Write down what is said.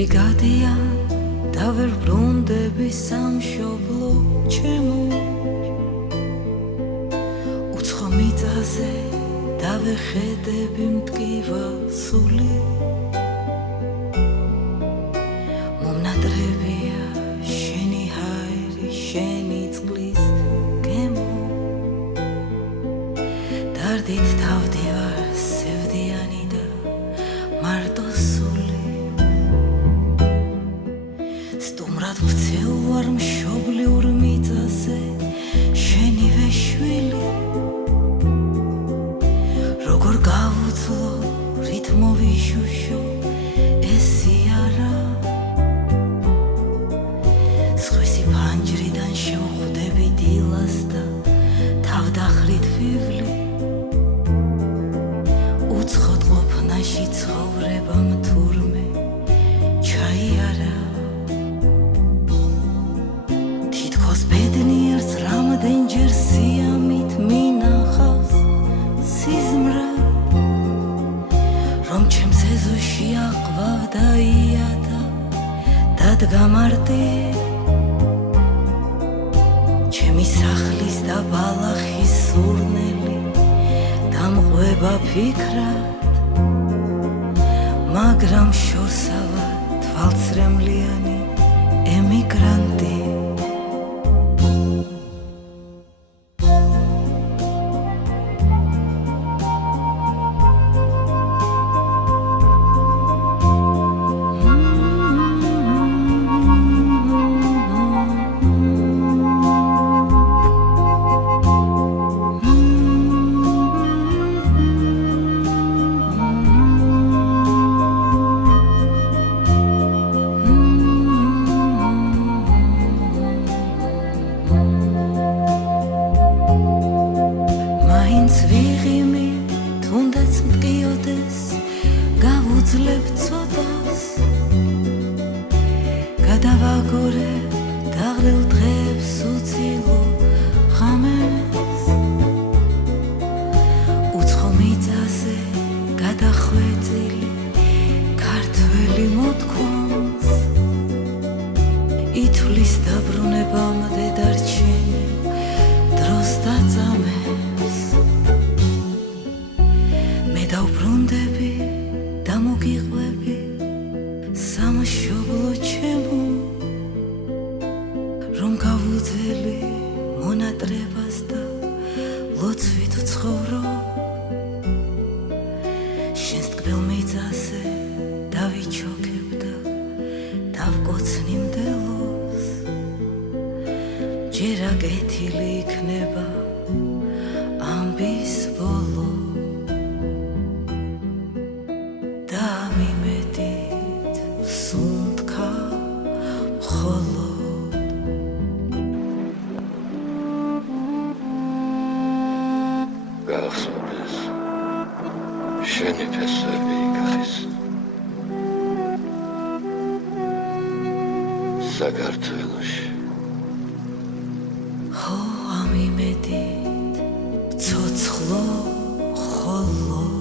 დღეები გადიან და ვერ ბრუნდები სამშობლო ჩემო უცხო მიწაზე და ვეხედები მტკივა სული მომნადრებია შენი ჰაერი შენი წყლის გემო დარდით თავდივარ სევდიანი და მარტო სული სტუმრად ვცელ ვარ მშობლიურ მიწაზე შენივე შვილი როგორ გავუძლო რით მოვიშუშო ეს სიარა სხვისი ფანჯრიდან შევხვდები დილას და თავდახრით ვივლი უცხოდ ყოფნაში ცხოვრებამ თურმე ჩაიარა თითქოს ბედნიერს რამდენჯერ სიამით მინახავს სიზმრა რომ ჩემს ეზოში აყვავდა იადა დადგა მარტი ჩემი სახლის და ბალახის სურნელი დამყვება ფიქრად მაგრამ შორსავა თვალცრემლიანი ემიგრანტი ვიღიმი თუნდაც მტკიოდეს გავუძლებ ცოტას გადავაგორებ დაღლილ დღეებს უცილო ღამეს უცხო მიწაზე გადახვეწილი ქართველი მოთქვამს ითვლის დაბრუნებამდე დარჩენილ დროს დაწამებს დავბრუნდები და მოგიყვები სამშობლო ჩემო რომ გავუძელი მონატრებას და ლოცვით ვცხოვრო შენს ტკბილ მიწაზე დავიჩოქებ და დავკოცნი მდელოს ჯერ აკეთილი იქნება ამბის ბოლო მიმედით სუნთქა მხოლოდ გახსოვდეს შენი ფესვები გაის საქართველოში ხო ამიმედით ცოცხლო მხოლოდ